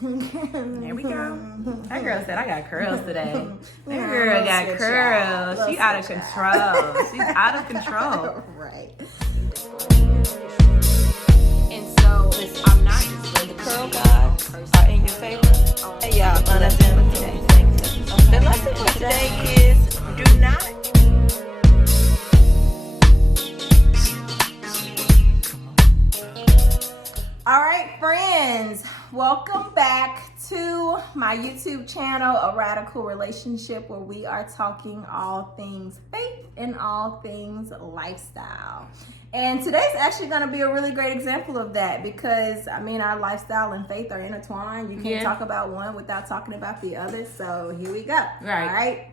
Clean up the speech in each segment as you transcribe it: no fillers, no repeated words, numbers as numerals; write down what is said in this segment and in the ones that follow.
There we go. That girl said I got curls today. That girl got curls. She's out of control. She's out of control. Right. And so I'm not just the curl gods are in your favor. Hey y'all, the lesson for today. The lesson for today is do not. All right, friends, welcome back to my YouTube channel, A Radical Relationship, where we are talking all things faith and all things lifestyle. And today's actually going to be a really great example of that because, I mean, our lifestyle and faith are intertwined. You can't talk about one without talking about the other. So here we go. Right. All right.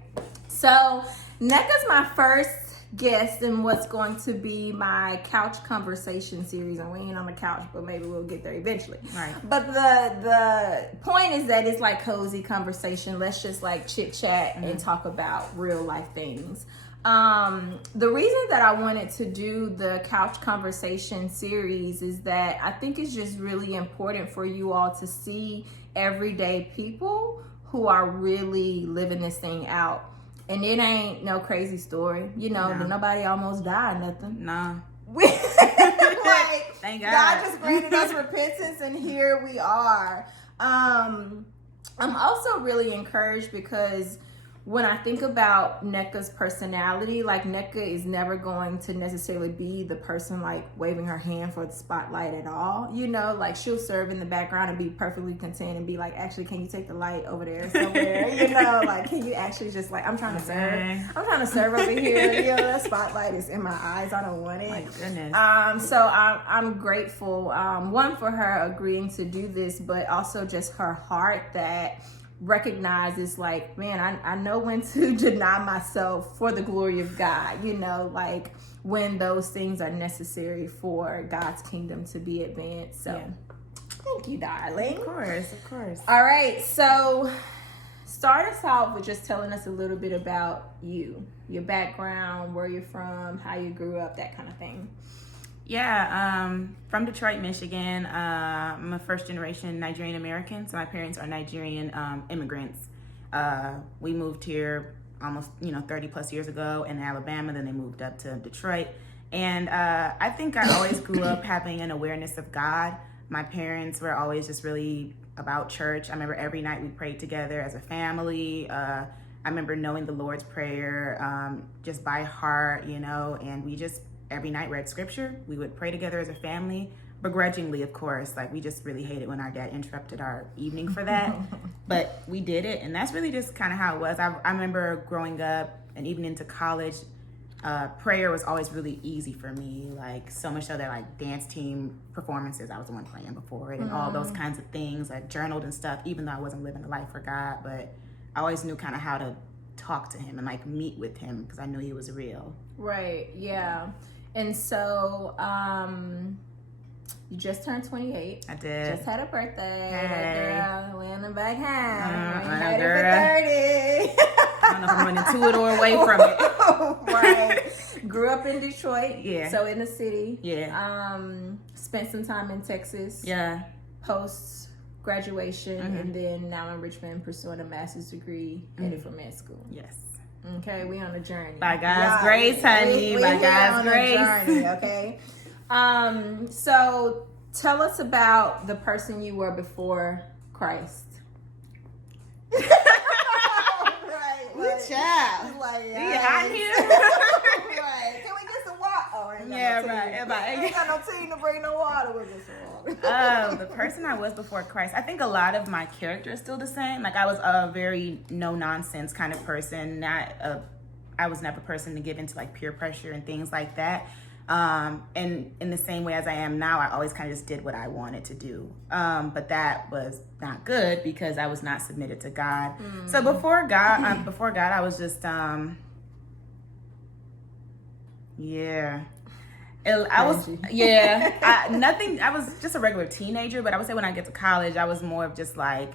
So Neka's my first guest in what's going to be my couch conversation series, and we ain't on the couch, but maybe we'll get there eventually. Right. But the point is that it's like cozy conversation. Let's just like chit chat and talk about real life things. The reason that I wanted to do the couch conversation series is that I think it's just really important for you all to see everyday people who are really living this thing out. And it ain't no crazy story. You know, nobody almost died, nothing. No. Like, thank God. God just granted us repentance, and here we are. I'm also really encouraged because when I think about Neka's personality, like Neka is never going to necessarily be the person like waving her hand for the spotlight at all. You know, like she'll serve in the background and be perfectly content and be like, actually, can you take the light over there somewhere? You know, like, can you actually just like, I'm trying to serve. I'm trying to serve over here. You know, that spotlight is in my eyes. I don't want it. My goodness. So I'm grateful, one, for her agreeing to do this, but also just her heart that recognizes like, man, I know when to deny myself for the glory of God, you know, like when those things are necessary for God's kingdom to be advanced. So thank you, darling. Of course. All right, so start us off with just telling us a little bit about you, your background, where you're from, how you grew up, that kind of thing. Yeah, from Detroit, Michigan. I'm a first generation Nigerian American, so my parents are Nigerian immigrants. We moved here almost 30 plus years ago in Alabama, then they moved up to Detroit. And I think I always grew up having an awareness of God. My parents were always just really about church. I remember every night we prayed together as a family. I remember knowing the Lord's Prayer just by heart, and we just every night read scripture. We would pray together as a family, begrudgingly, of course. Like, we just really hated when our dad interrupted our evening for that. But we did it, and that's really just kind of how it was. I remember growing up and even into college, prayer was always really easy for me. Like, so much so that like dance team performances, I was the one praying before it, and all those kinds of things. I journaled and stuff, even though I wasn't living the life for God. But I always knew kind of how to talk to him and like meet with him because I knew he was real. Right, yeah. And so, you just turned 28. I did. Just had a birthday. Hey. Girl, we in the back half. Girl. For 30. I don't know if I'm running to it or away from it. Right. Grew up in Detroit. Yeah. So in the city. Yeah. Spent some time in Texas. Yeah. Post graduation, and then now in Richmond pursuing a master's degree, headed for med school. Yes. Okay, we on a journey. By God's grace, honey. We By God's grace. Journey, okay. So tell us about the person you were before Christ. Right. Good job. Like, hot here? Right. Can we get some water? Oh, ain't got Yeah, no tea. right. Ain't got no tea to bring no water. We'll get some water. The person I was before Christ, I think a lot of my character is still the same. Like, I was a very no nonsense kind of person. I was never a person to give into like peer pressure and things like that. And in the same way as I am now, I always kind of just did what I wanted to do. But that was not good because I was not submitted to God. So before God, I was just, I was just a regular teenager, but I would say when I get to college, I was more of just like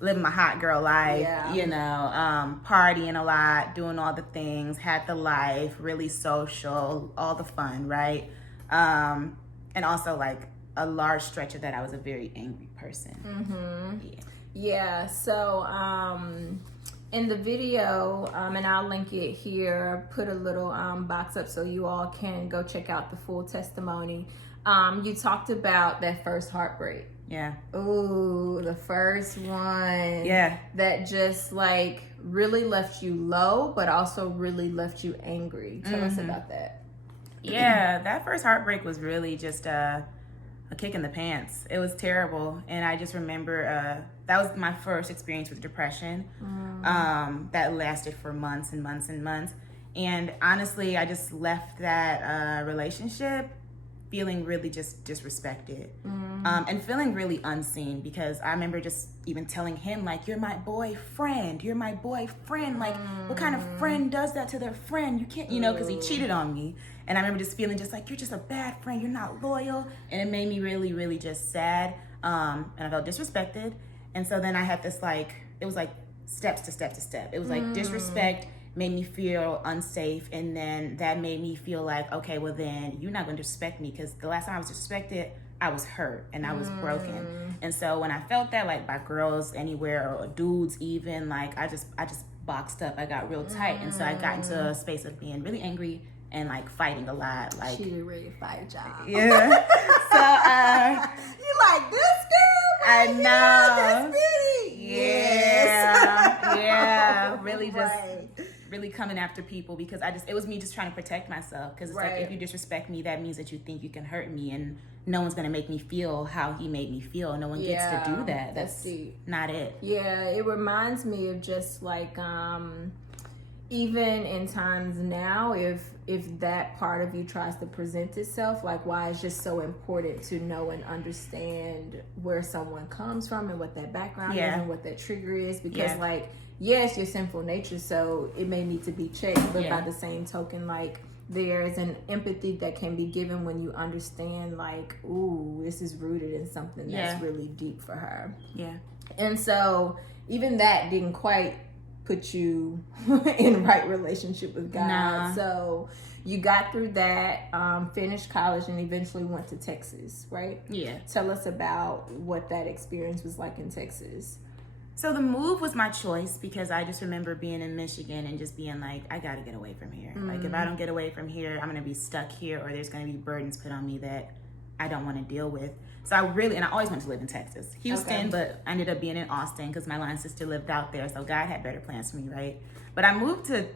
living my hot girl life, partying a lot, doing all the things, had the life, really social, all the fun, right? And also like a large stretch of that, I was a very angry person. Yeah. So in the video, and I'll link it here, put a little box up so you all can go check out the full testimony. You talked about that first heartbreak. Yeah. Ooh, the first one. Yeah. That just like really left you low, but also really left you angry. Tell us about that. Yeah, that first heartbreak was really just a kick in the pants. It was terrible. And I just remember that was my first experience with depression. That lasted for months and months and months. And honestly, I just left that relationship feeling really just disrespected, and feeling really unseen, because I remember just even telling him, like, you're my boyfriend, like, what kind of friend does that to their friend? You can't, because he cheated on me. And I remember just feeling just like, you're just a bad friend, you're not loyal. And it made me really, really just sad, and I felt disrespected. And so then I had this, like, it was like steps to step to step. It was like disrespect made me feel unsafe, and then that made me feel like, okay, well then you're not going to disrespect me, because the last time I was disrespected, I was hurt and I was broken. And so when I felt that, like, by girls anywhere or dudes even, like, I just boxed up. I got real tight, and so I got into a space of being really angry and like fighting a lot. Like, she was ready to fight, y'all. Yeah. So you like this girl? I Right know. Here, this bitty. Yeah, really just really coming after people, because it was me just trying to protect myself, because it's like, if you disrespect me, that means that you think you can hurt me, and no one's gonna make me feel how he made me feel. No one gets to do that. That's not it. Yeah, it reminds me of just like even in times now, if that part of you tries to present itself, like, why it's just so important to know and understand where someone comes from and what that background is and what that trigger is, because like, yes, your sinful nature, so it may need to be checked, but by the same token, like, there's an empathy that can be given when you understand, like, ooh, this is rooted in something that's really deep for her. Yeah. And so even that didn't quite put you in right relationship with God. Nah. So you got through that, finished college, and eventually went to Texas, right? Yeah. Tell us about what that experience was like in Texas. So the move was my choice, because I just remember being in Michigan and just being like, I gotta get away from here. Like, if I don't get away from here, I'm gonna be stuck here, or there's gonna be burdens put on me that I don't want to deal with. So I always wanted to live in Texas, Houston, but I ended up being in Austin because my line sister lived out there. So God had better plans for me, right? But I moved to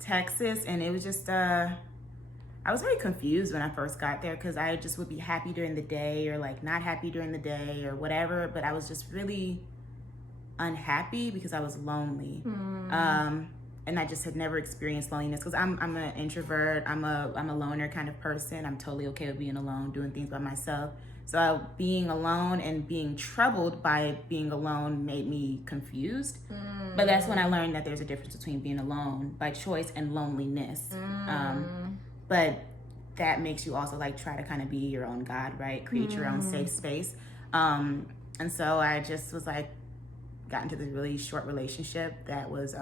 Texas, and it was just, I was very confused when I first got there, because I just would be happy during the day, or like not happy during the day, or whatever. But I was just really unhappy because I was lonely. And I just had never experienced loneliness, because I'm an introvert. I'm a loner kind of person. I'm totally okay with being alone, doing things by myself. So being alone and being troubled by being alone made me confused. But that's when I learned that there's a difference between being alone by choice and loneliness. But that makes you also like try to kind of be your own God, right? Create your own safe space. And so I just was like, got into this really short relationship that was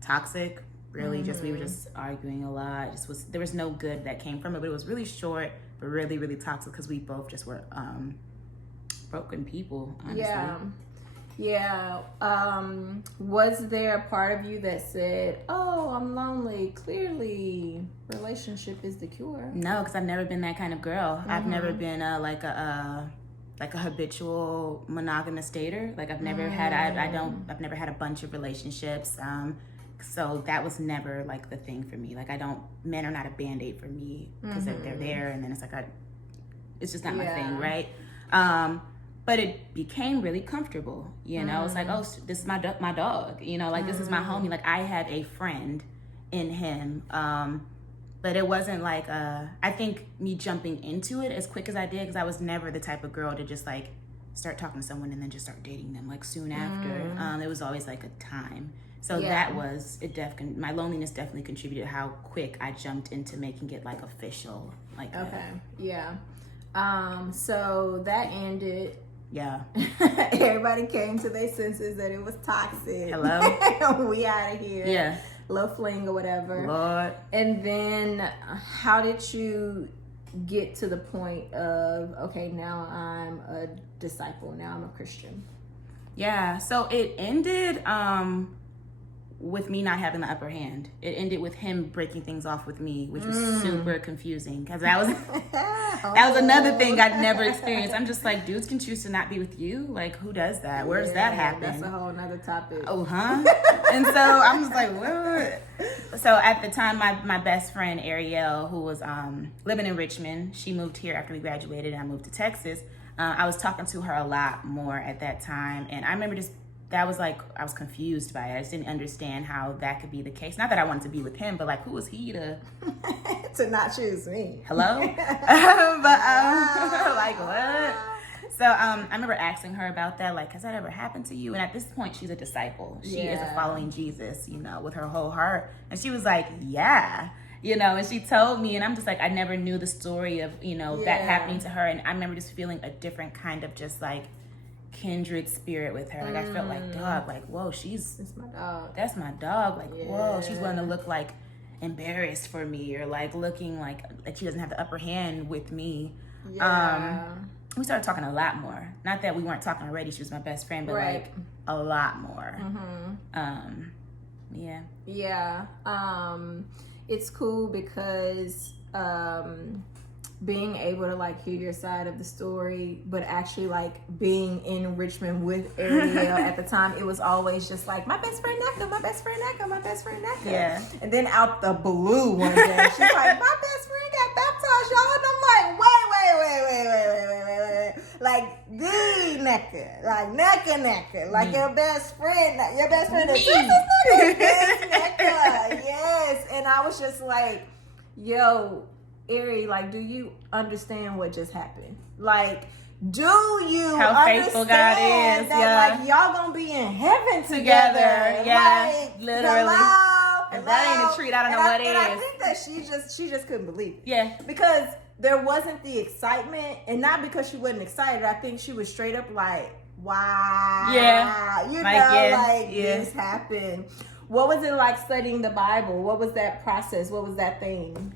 toxic. Really, just we were just arguing a lot. There was no good that came from it, but it was really short, but really, really toxic, because we both just were broken people, honestly. Yeah. Was there a part of you that said, oh, I'm lonely, clearly relationship is the cure? No, because I've never been that kind of girl. I've never been like a habitual monogamous dater. Like, I've never had I've never had a bunch of relationships. So that was never like the thing for me. Like, men are not a band-aid for me, because they're there, and then it's like it's just not my thing, right? But it became really comfortable, It's like, oh, this is my dog, like this is my homie. Like, I have a friend in him. But it wasn't like, I think me jumping into it as quick as I did, because I was never the type of girl to just like start talking to someone and then just start dating them like soon after. It was always like a time. So that was, my loneliness definitely contributed how quick I jumped into making it like official. Like, so that ended. Yeah. Everybody came to their senses that it was toxic. Hello. We out of here. Yeah. Little fling or whatever. Lord. And then how did you get to the point of, okay, now I'm a disciple, now I'm a Christian? Yeah, so it ended with me not having the upper hand. It ended with him breaking things off with me, which was super confusing because that was another thing I'd never experienced. I'm just like, dudes can choose to not be with you. Like, who does that? Where does that happen? That's a whole nother topic. Oh, huh? And so I'm just like, what? So at the time, my best friend Ariel, who was living in Richmond, she moved here after we graduated, and I moved to Texas. I was talking to her a lot more at that time, and I remember that was like, I was confused by it. I just didn't understand how that could be the case. Not that I wanted to be with him, but like, who was he to to not choose me? Hello? Like, what? So I remember asking her about that, like, has that ever happened to you? And at this point, she's a disciple. She is following Jesus, with her whole heart. And she was like, yeah. And she told me, and I'm just like, I never knew the story of, that happening to her. And I remember just feeling a different kind of just like kindred spirit with her. Like, I felt like, dog, like, whoa, that's my dog. That's my dog. Like, whoa, she's willing to look like embarrassed for me, or like looking like she doesn't have the upper hand with me. Yeah. We started talking a lot more. Not that we weren't talking already. She was my best friend, but like a lot more. Yeah. Yeah. It's cool because being able to like hear your side of the story, but actually like being in Richmond with Ariel at the time, it was always just like, my best friend Neka, my best friend Neka, my best friend Neka. Yeah. And then out the blue one day, she's like, my best friend got baptized, y'all. And I'm like, wait. Like the Neka, like Neka, like your best friend is Neka. Yes. And I was just like, yo, Ari, like, do you understand what just happened? Like, do you how faithful God is? That, like, y'all gonna be in heaven together. Yeah, like, literally. If that ain't a treat, I don't know what is. And I think that she just couldn't believe it. Yeah. Because there wasn't the excitement, and not because she wasn't excited. I think she was straight up like, wow. Yeah. This happened. What was it like studying the Bible? What was that process? What was that thing?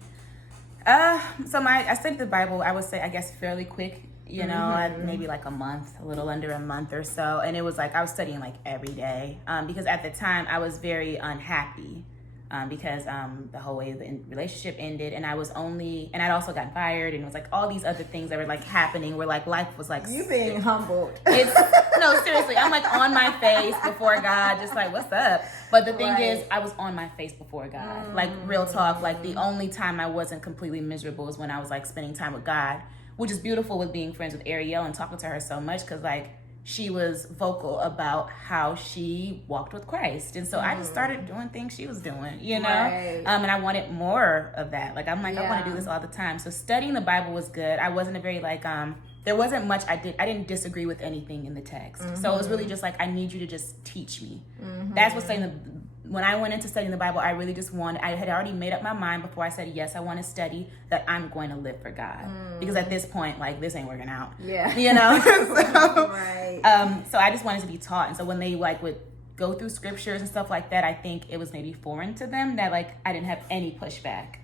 So I studied the Bible, I would say, I guess, fairly quick, maybe like a little under a month or so. And it was like, I was studying like every day, because at the time I was very unhappy, because the whole way the relationship ended, and I'd also gotten fired, and it was like all these other things that were like happening where like life was like, you being humbled. No, seriously, I'm like on my face before God, just like, what's up? But the thing is, I was on my face before God. Like, real talk, like the only time I wasn't completely miserable is when I was like spending time with God, which is beautiful with being friends with Ariel and talking to her so much, because like she was vocal about how she walked with Christ. And so I just started doing things she was doing, Right. And I wanted more of that. Like, I'm like, I want to do this all the time. So studying the Bible was good. I wasn't a very like, there wasn't much I didn't disagree with anything in the text. So it was really just like, I need you to just teach me. That's what when I went into studying the Bible, I really just I had already made up my mind before I said, yes, I want to study, that I'm going to live for God. Because at this point, like, this ain't working out. Yeah. So, right. So I just wanted to be taught. And so when they like would go through scriptures and stuff like that, I think it was maybe foreign to them, that like I didn't have any pushback.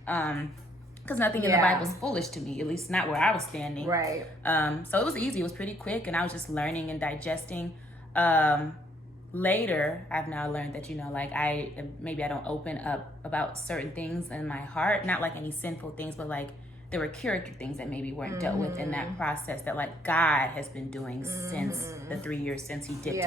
Because nothing in the Bible is foolish to me, at least not where I was standing. Right. So it was easy. It was pretty quick, and I was just learning and digesting. Later, I've now learned that, like I don't open up about certain things in my heart, not like any sinful things, but like there were character things that maybe weren't dealt with in that process that like God has been doing since the 3 years since he dipped me.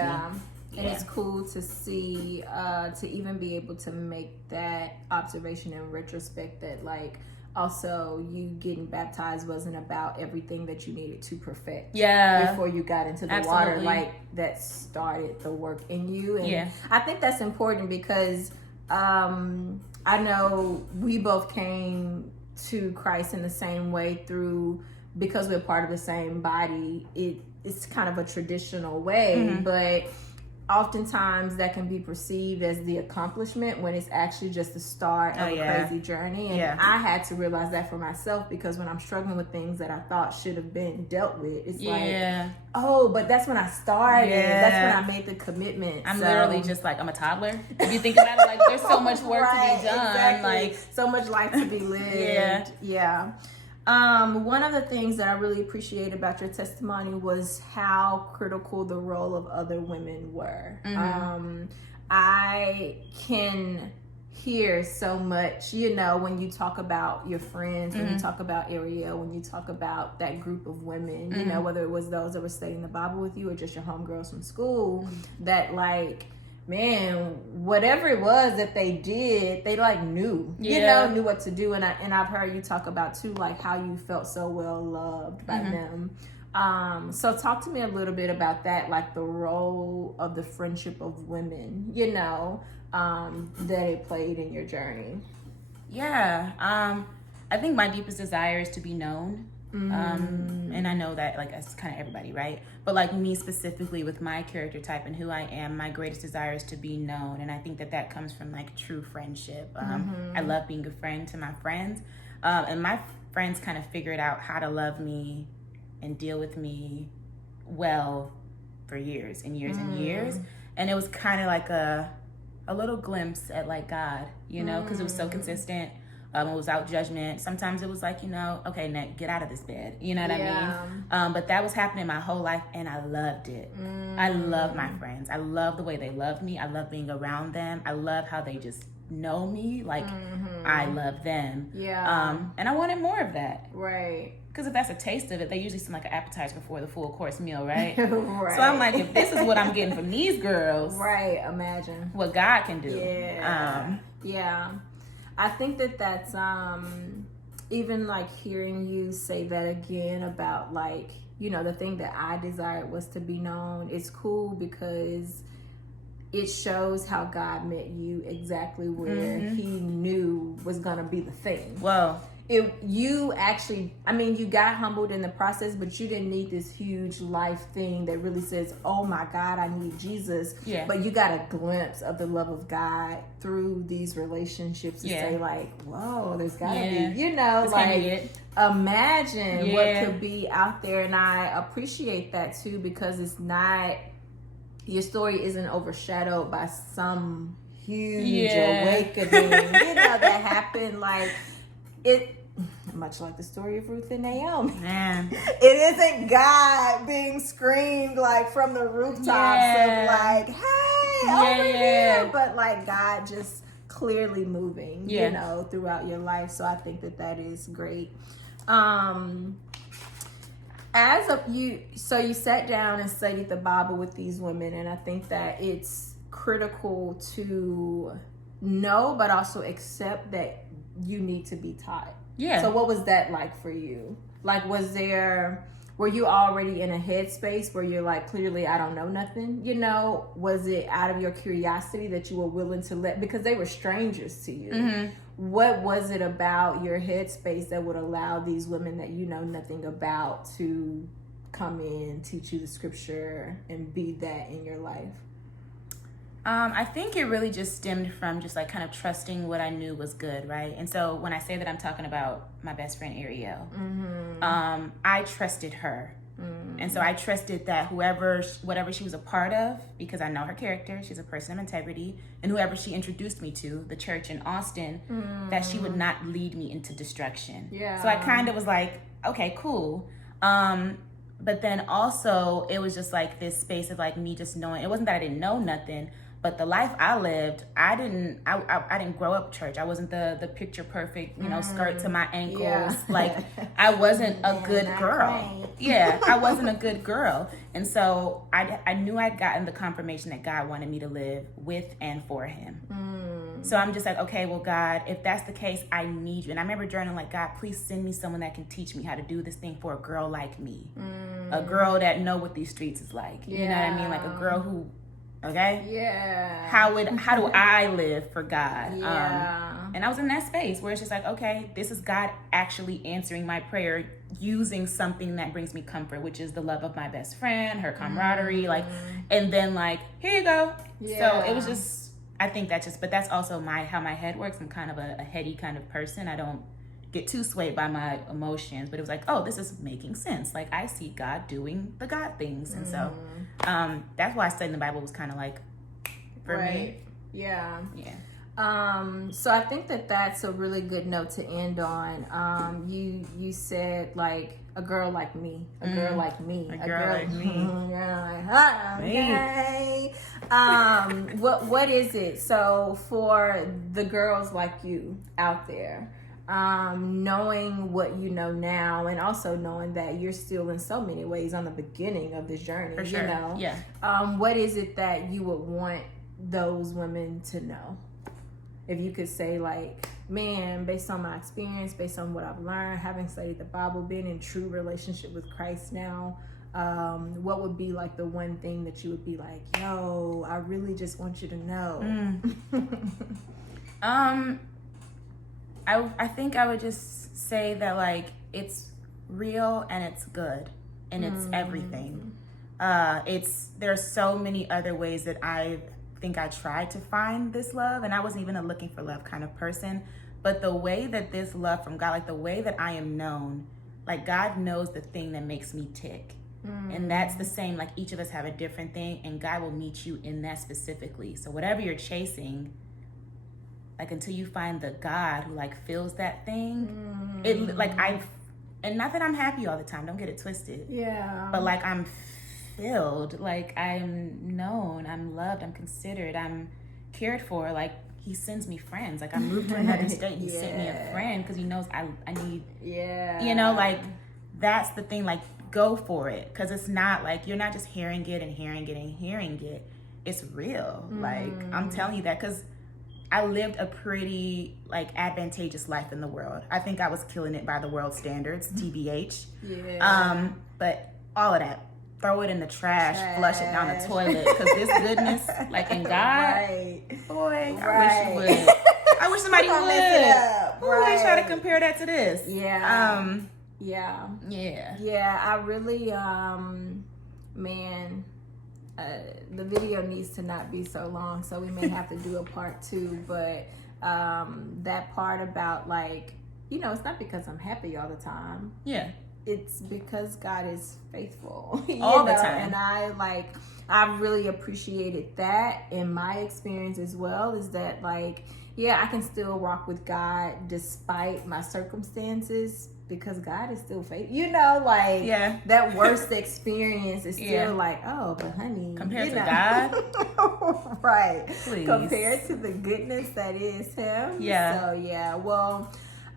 And it's cool to see, to even be able to make that observation in retrospect, that like also you getting baptized wasn't about everything that you needed to perfect before you got into the water. Like, that started the work in you. And I think that's important because I know we both came to Christ in the same way because we're part of the same body. It's kind of a traditional way, but oftentimes that can be perceived as the accomplishment when it's actually just the start of a crazy journey. And I had to realize that for myself, because when I'm struggling with things that I thought should have been dealt with, it's like, oh, but that's when I started. That's when I made the commitment. I'm literally just like, I'm a toddler. If you think about it, like, there's so much work to be done. Exactly. Like, so much life to be lived. One of the things that I really appreciate about your testimony was how critical the role of other women were. I can hear so much, when you talk about your friends, when you talk about Ariel, when you talk about that group of women, whether it was those that were studying the Bible with you or just your homegirls from school, that like, man, whatever it was that they did, they like knew, knew what to do. And I've heard you talk about too, like how you felt so well loved by them. So talk to me a little bit about that, like the role of the friendship of women, that it played in your journey. Yeah. I think my deepest desire is to be known. And I know that like that's kind of everybody, right? But like me specifically with my character type and who I am, my greatest desire is to be known. And I think that comes from like true friendship. I love being a friend to my friends. And my friends kind of figured out how to love me and deal with me well for years and years and years. And it was kind of like a little glimpse at like God, because it was so consistent. It was without judgment. Sometimes it was like, okay, Nick, get out of this bed. You know what I mean? But that was happening my whole life, and I loved it. I love my friends. I love the way they love me. I love being around them. I love how they just know me. Like, I love them. And I wanted more of that. Right. Because if that's a taste of it, they usually seem like an appetizer before the full course meal, right? Right. So I'm like, if this is what I'm getting from these girls, right? Imagine what God can do. Yeah. I think that's even like hearing you say that again about like, the thing that I desired was to be known. It's cool because it shows how God met you exactly where he knew was going to be the thing. Well, you got humbled in the process, but you didn't need this huge life thing that really says, oh my God, I need Jesus. Yeah. But you got a glimpse of the love of God through these relationships to say like, whoa, there's gotta be, like imagine what could be out there. And I appreciate that too, because it's not, your story isn't overshadowed by some huge awakening, that happened. Like it, much like the story of Ruth and Naomi. Man. It isn't God being screamed like from the rooftops of like, hey, over here. But like God just clearly moving, throughout your life. So I think that is great. So you sat down and studied the Bible with these women, and I think that it's critical to know, but also accept that you need to be taught. Yeah. So what was that like for you? Like, were you already in a headspace where you're like, clearly I don't know nothing? Was it out of your curiosity that you were willing to because they were strangers to you? What was it about your headspace that would allow these women that you know nothing about to come in, teach you the scripture, and be that in your life? I think it really just stemmed from just like kind of trusting what I knew was good, right? And so when I say that I'm talking about my best friend Ariel, I trusted her. And so I trusted that whatever she was a part of, because I know her character, she's a person of integrity, and whoever she introduced me to, the church in Austin, that she would not lead me into destruction. Yeah. So I kind of was like, okay, cool. But then also it was just like this space of like me just knowing, it wasn't that I didn't know nothing, but the life I lived, I didn't grow up church. I wasn't the picture perfect, skirt to my ankles. Yeah. Like I wasn't a good girl. Yeah, I wasn't a good girl. And so I knew I'd gotten the confirmation that God wanted me to live with and for him. So I'm just like, okay, well, God, if that's the case, I need you. And I remember journaling like, God, please send me someone that can teach me how to do this thing for a girl like me. A girl that know what these streets is like. You know what I mean? Like a girl who, okay? Yeah. How do I live for God? Yeah. And I was in that space where it's just like, okay, this is God actually answering my prayer using something that brings me comfort, which is the love of my best friend, her camaraderie, like, and then like, here you go. Yeah. So it was just, I think but that's also how my head works. I'm kind of a heady kind of person. I don't get too swayed by my emotions, but it was like, oh, this is making sense. Like I see God doing the God things. And so that's why studying the Bible was kind of like for me. Yeah. So I think that that's a really good note to end on. You said like a girl like me, a girl like me, a girl like me. Okay. What is it? So for the girls like you out there, knowing what you know now, and also knowing that you're still in so many ways on the beginning of this journey. For sure. You know, yeah. What is it that you would want those women to know? If you could say, like, man, based on my experience, based on what I've learned, having studied the Bible, being in true relationship with Christ now, what would be like the one thing that you would be like, yo, I really just want you to know? I think I would just say that, like, it's real and it's good and it's everything. There's so many other ways that I think I tried to find this love, and I wasn't even a looking for love kind of person, but the way that this love from God, like the way that I am known, like God knows the thing that makes me tick. And that's the same, like each of us have a different thing, and God will meet you in that specifically. So whatever you're chasing, like until you find the God who like fills that thing, it like and not that I'm happy all the time, don't get it twisted. Yeah. But like I'm filled, like I'm known, I'm loved, I'm considered, I'm cared for. Like he sends me friends. Like I moved to another state, he sent me a friend because he knows I need. Yeah. You know, like that's the thing. Like go for it, because it's not like you're not just hearing it and hearing it and hearing it. It's real. Like I'm telling you that because I lived a pretty like advantageous life in the world. I think I was killing it by the world standards, TBH. Yeah. But all of that, throw it in the trash, flush it down the toilet. Because this goodness, like in God, boy, I wish you would. I wish somebody would. Who would try to compare that to this? Yeah. Yeah. I really, man, the video needs to not be so long, so we may have to do a part 2. But that part about like, you know, it's not because I'm happy all the time. Yeah. It's because God is faithful all the time, and I really appreciated that in my experience as well. Is that like, yeah, I can still rock with God despite my circumstances because God is still faithful. You know, like that worst experience is still like, oh, but honey, compared to God, right? Please. Compared to the goodness that is Him. Yeah. So yeah, well,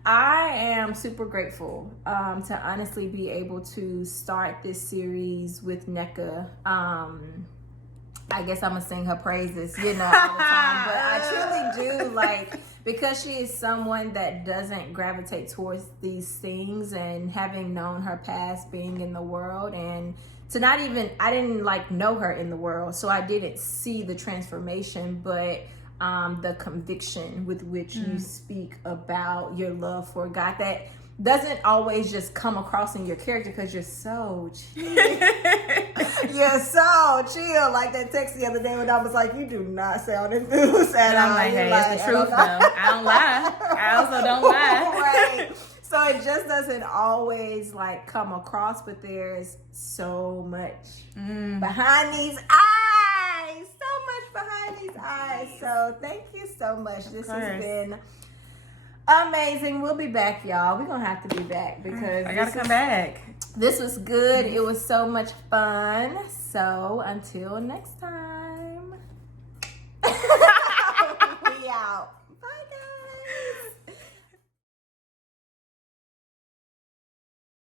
I am super grateful to honestly be able to start this series with Neka. I guess I'm gonna sing her praises, you know, all the time. But I truly do, like, because she is someone that doesn't gravitate towards these things, and having known her past being in the world, and to not even, I didn't like know her in the world, so I didn't see the transformation, but the conviction with which you speak about your love for God that doesn't always just come across in your character because you're so chill. You're so chill. Like that text the other day when I was like, you do not sound enthused at and all. I'm like, hey, like, it's the truth though. I don't lie. I also don't lie. Right. So it just doesn't always like come across, but there's so much behind these eyes. So much behind these eyes. So thank you so much. This has been amazing. We'll be back, y'all. We're gonna have to be back because I gotta come back. This was good. It was so much fun. So until next time. We out.